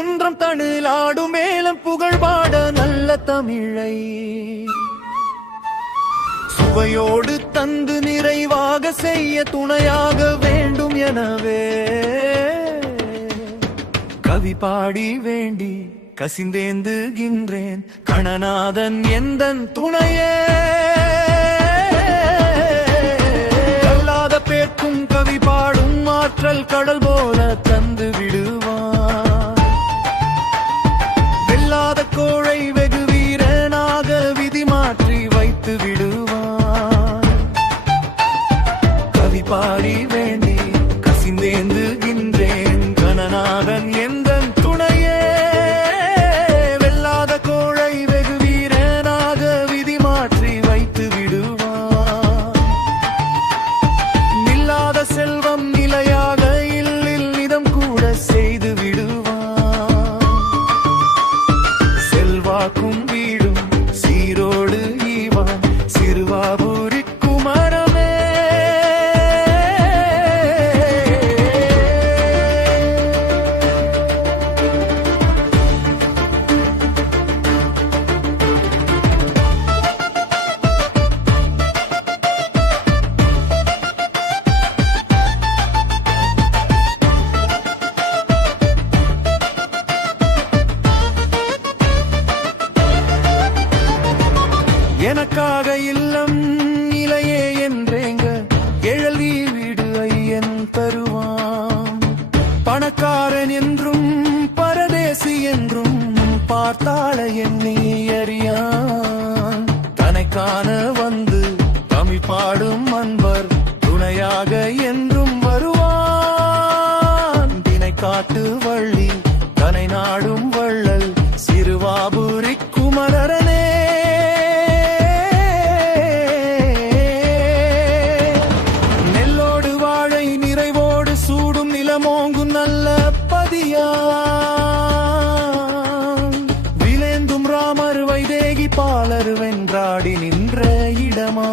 குன்றம் தனிலாடும் மேலும் புகழ்பாட நல்ல தமிழை சுவையோடு தந்து நிறைவாக செய்ய துணையாக வேண்டும் எனவே கவி பாடி வேண்டி கசிந்தேந்துகின்றேன் கணநாதன் எந்தன் துணையே. கல்லாத பேர்க்கும் கவி பாடும் ஆற்றல் கடல் போல தந்து விடுவான். வெல்லாத கோழை வெகு வீரனாக விதி மாற்றி வைத்து விடுவான். கவி பாடி வேண்டி கசிந்தேந்துகின்றேன் கணநாதன் எந்தன் துணையே. வெல்லாத கோழை வெகு வீரனாக விதி மாற்றி வைத்து விடுவான். நில்லாத செல்வம் நிலையாக இல்லில் நிதம் கூட செய்து விடுவான். செல்வாக்கும் வீடும் சீரோடு ஈவான் சிறுவாபுரி குமரமே. எனக்காக இல்லம் இலையே என்றேங்க எழலி வீடு ஐயன் தருவான். பணக்காரன் என்றும் பரதேசி என்றும் பார்த்தாள என்னை அறியான். தன்னை காண வந்து தமிழ் பாடும் அன்பர் துணையாக என்றும் வருவான். தினை காட்டு வள்ளி தனை நாடும் வள்ளல் சிறுவாபுரி குமரனே. நிலமோங்கும் நல்ல பதியான். விலேந்தும் ராமர் வைதேகி பாலர் வென்றாடி நின்ற இடமா.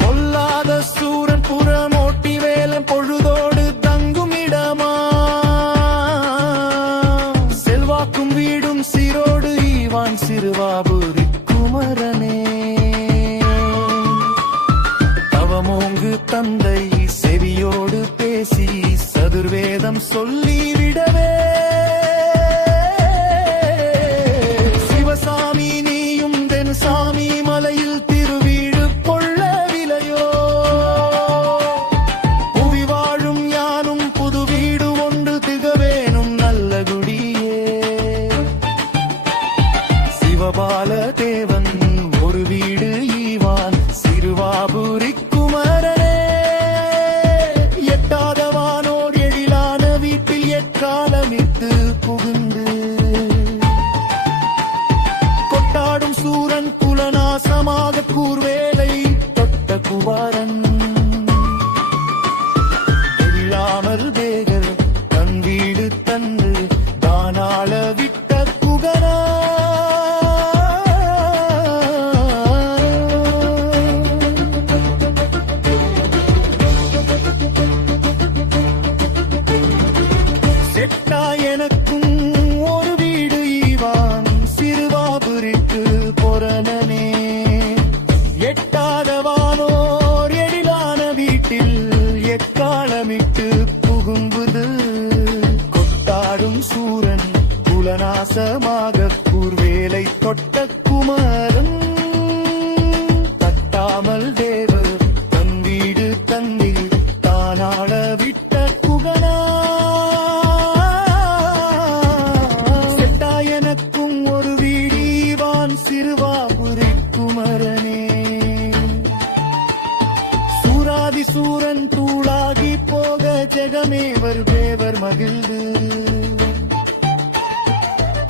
பொல்லாத சூரன் புறமோட்டி வேலன் பொழுதோடு தங்கும் இடமா. செல்வாக்கும் வீடும் சீரோடு ஈவான் சிறுவாபுரி குமரனே. தவமோங்கு தந்தை செவியோடு பேசி சதுர்வேதம் சொல்லிவிடவே. சிவசாமி நீயும் தென்சாமி மலையில் திருவீடு கொள்ளவில்லையோ. புவி வாழும் யானும் புது வீடு ஒன்று திகவேனும் நல்ல குடியே. சிவபால தேவன் ஒரு வீடு ஈவான் சிறுவாபுரி குமரனே. எட்டாதவானோர் எழிலான வீட்டில் எக்காலமிட்டு புகுந்து கொட்டாடும் சூரன் குலநாசமாக கூர்வேலை தொட்ட குவாரன். இல்லாமல் தேகர் தன் வீடு தந்து தானாள விட்ட குகனா. எனக்கும் ஒரு வீடு ஈவான் சிறுவாபுரிக்கு பொரணனே. எட்டாதவானோர் எழிலான வீட்டில் எக்காலமிட்டு புகும்புது. கொட்டாடும் சூரன் குலநாசமாக கூர்வேலை தொட்ட குமரன். தட்டாமல் தேவர் தன் வீடு தந்தில் தானாள விட்ட குகனா. எனக்கும் ஒரு வீடீவான் சிறுவாபுரி குமரனே. சூராதி சூரன் தூளாகி போக ஜெகமேவர் தேவர் மகிழ்ந்து.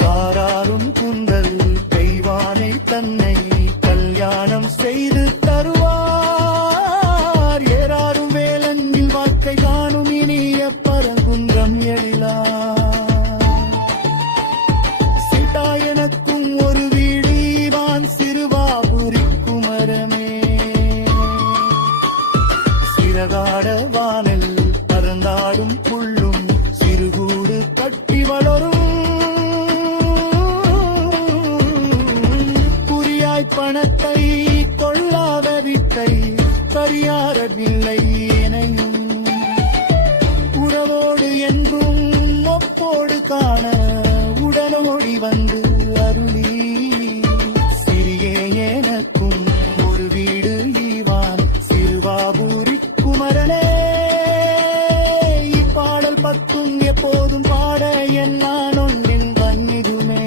தாராரும் குந்தல் தெய்வானை தன்னை கல்யாணம் செய்து தருவார். ஏறாரும் வேலன் வாழ்க்கை காணும் இனிய பரங்குன்றம் எழிலா. எனக்கும் ஒரு வீடு ஈவான் சிறுவாபுரி குமரமே. சிறகாட வானில் பறந்தாடும் புள்ளும் சிறுகு காண உடனோடி வந்து அருளி சிறிய எனக்கும் ஒரு வீடு ஈவான் சிறுவாபூரி குமரனே. இப்பாடல் பத்தும் எப்போதும் பாட என்னான் ஒன்றின் வன்னிதுமே.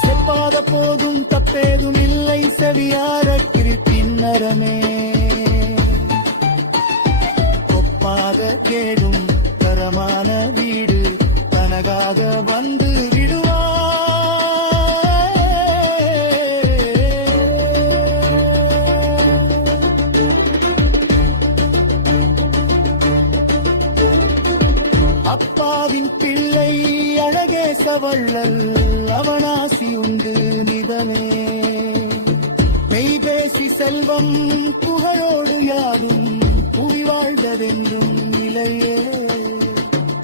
செப்பாத போதும் தப்பேதும் இல்லை செவியார கிருப்பின்னரமே. ஒப்பாத கேடும் தரமான வீடு தனகாக வந்து விடுவார். அப்பாவின் பிள்ளை அழகேசவள்ளல் அவனாசி உண்டு நிதமே. மெய்பேசி செல்வம் புகழோடு யாரும் புவி வாழ்ந்ததென்றும் நிலையே.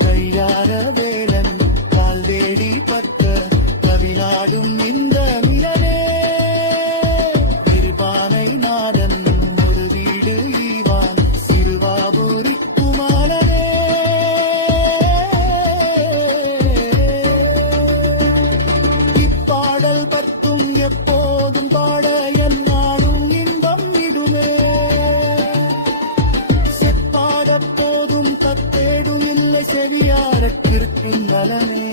கையார வேலன் கால் தேடி பற்ற கவிநாடும் இந்த நிலவே. திருப்பானை நாடன் ஒரு வீடு ஈவான் சிறுவாபூரி குமாரனே. இப்பாடல் பத்தும் எப்போதும் பாட என்னாலும் இன்பம் இடுமே. செப்பாத போதும் தத்தேடும் இல்லை செவியாரக்கிருக்கும் நலனே.